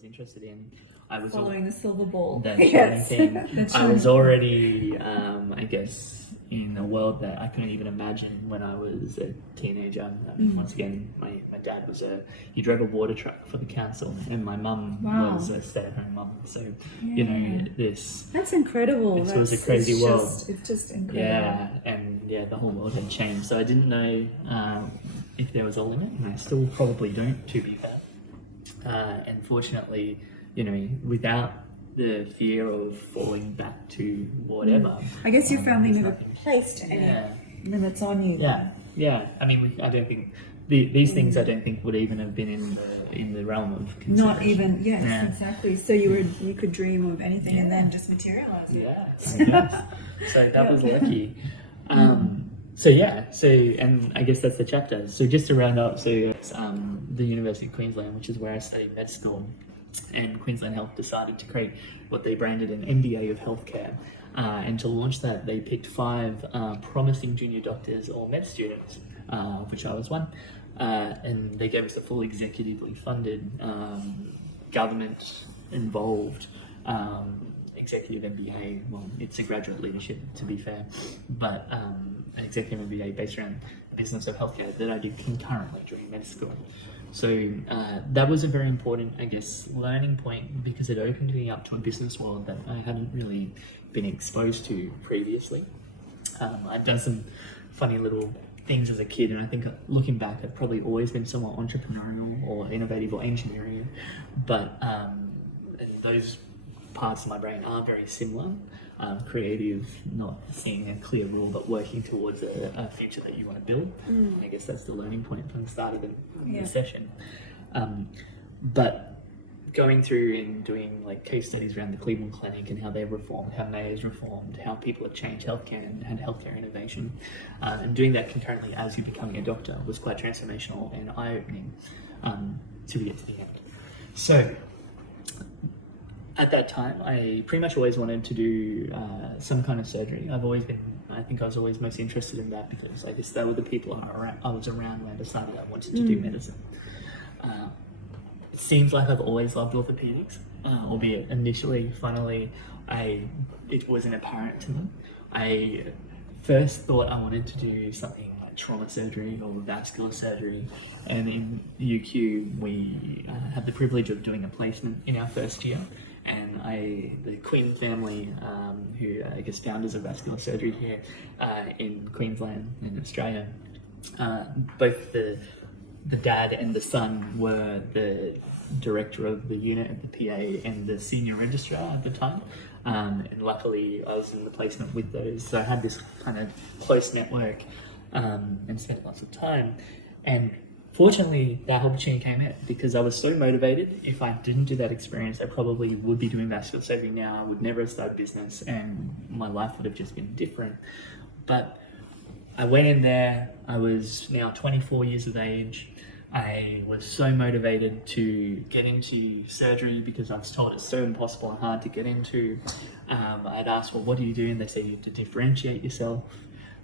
was interested in. I was Following the silver ball. that Yes. thing. That's I right. was already, I guess, in a world that I couldn't even imagine when I was a teenager. Once again, my dad he drove a water truck for the council, and my mum Wow. was a stay-at-home mum. So, Yeah. this That's incredible. It was a crazy world. It's just incredible. Yeah, and the whole world had changed. So I didn't know if there was a limit, and I still probably don't, to be fair. And fortunately, without the fear of falling back to whatever. I guess your family there's never nothing. placed any Yeah, limits on you. yeah. I mean, I don't think these things. I don't think would even have been in the realm of consideration. Not even, yes, Yeah. exactly. So you could dream of anything and then just materialize it. Yeah, I guess. So that was lucky. And I guess that's the chapter. So just to round up, it's the University of Queensland, which is where I studied med school, and Queensland Health decided to create what they branded an MBA of healthcare. And to launch that, they picked 5 promising junior doctors or med students, of which I was one, and they gave us a full executively funded, government-involved executive MBA. Well, it's a graduate leadership, to be fair, but an executive MBA based around the business of healthcare that I did concurrently during med school. So that was a very important, I guess, learning point, because it opened me up to a business world that I hadn't really been exposed to previously. I'd done some funny little things as a kid, and I think looking back, I'd probably always been somewhat entrepreneurial or innovative or engineering, but those parts of my brain are very similar. Creative, not seeing a clear rule, but working towards a future that you want to build. I guess that's the learning point from the start of the session. But going through and doing like case studies around the Cleveland Clinic and how they've reformed, how Mayo's reformed, how people have changed healthcare and had healthcare innovation, and doing that concurrently as you're becoming a doctor was quite transformational and eye-opening till we get to the end. So at that time, I pretty much always wanted to do some kind of surgery. I think I was always most interested in that, because I guess they were the people I was around when I decided I wanted to do medicine. It seems like I've always loved orthopedics, albeit initially, finally, it wasn't apparent to me. I first thought I wanted to do something like trauma surgery or vascular surgery, and in UQ we had the privilege of doing a placement in our first year. And the Queen family, who I guess founders of vascular surgery here in Queensland in Australia, both the dad and the son were the director of the unit at the PA and the senior registrar at the time. And luckily I was in the placement with those, so I had this kind of close network and spent lots of time. And fortunately, that opportunity came in because I was so motivated. If I didn't do that experience, I probably would be doing vascular surgery now. I would never have started business, and my life would have just been different. But I went in there. I was now 24 years of age. I was so motivated to get into surgery because I was told it's so impossible and hard to get into. I'd asked, well, what do you do? And they said you have to differentiate yourself.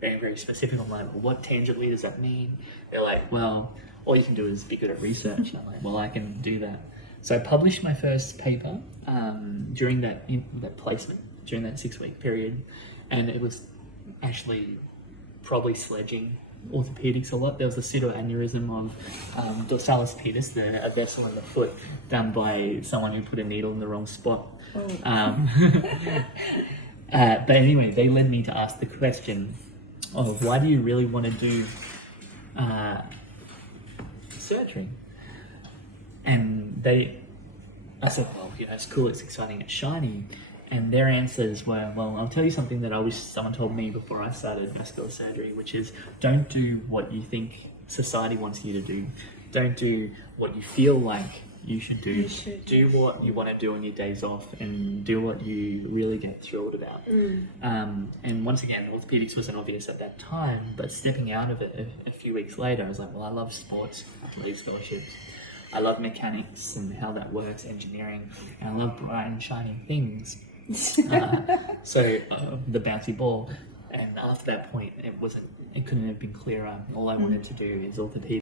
Very, very specific. I'm like, well, what tangibly does that mean? They're like, well, all you can do is be good at research. And I'm like, well, I can do that. So I published my first paper during that placement, during that 6-week period. And it was actually probably sledging orthopedics a lot. There was a pseudoaneurysm of dorsalis pedis, a vessel in the foot, done by someone who put a needle in the wrong spot. But anyway, they led me to ask the question of, why do you really want to do surgery? And I said, well, it's cool, it's exciting, it's shiny. And their answers were, well, I'll tell you something that I wish someone told me before I started vascular surgery, which is, don't do what you think society wants you to do. Don't do what you feel like you should do. Do what you want to do on your days off, and do what you really get thrilled about. And once again, orthopedics wasn't obvious at that time, but stepping out of it a few weeks later, I was like, well, I love sports, athletic scholarships. I love mechanics and how that works, engineering, and I love bright and shiny things. So the bouncy ball. And after that point, it couldn't have been clearer. All I wanted to do is orthopedics.